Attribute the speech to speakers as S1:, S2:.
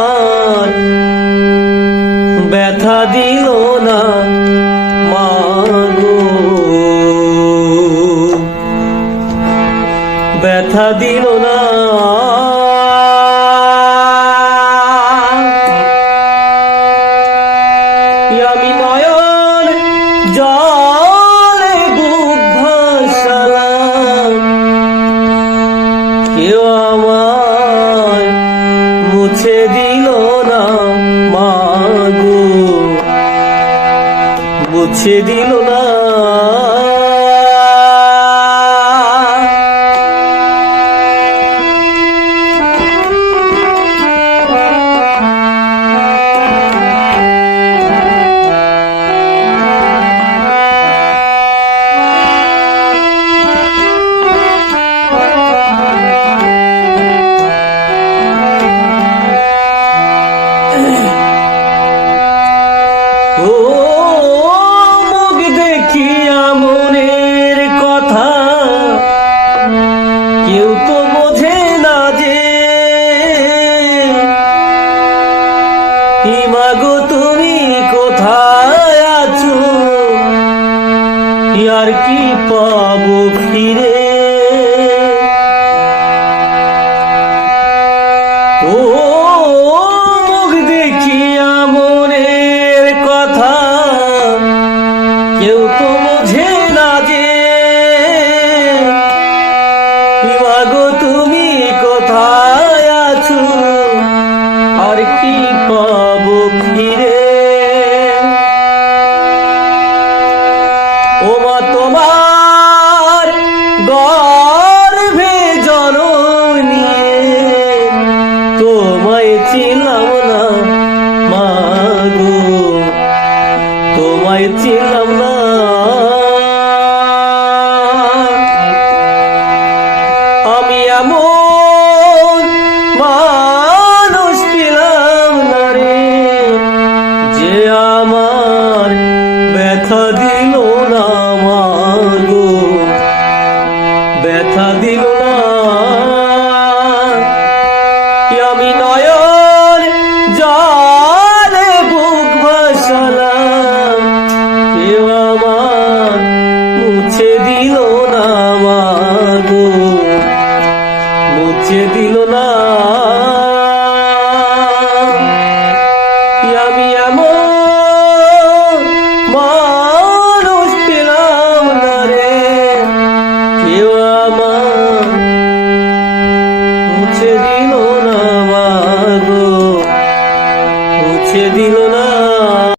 S1: আমার ব্যথা দিল না মাগো। ব্যথা দিল না। আমি নয়ন যা মুছে দিল না। ও হিমাগো তুমি কোথায় আছো? আর কি পাবো ফিরে? ও, মুখ দেখিয়া কথা। কেউ তো বোঝে না যে তুমি কোথায় আছো? আর কি পাবো ফিরে ও মা তোমার গর্ভে জননী, তোমায় চিনলাম না মাগো তোমায় চিনলাম না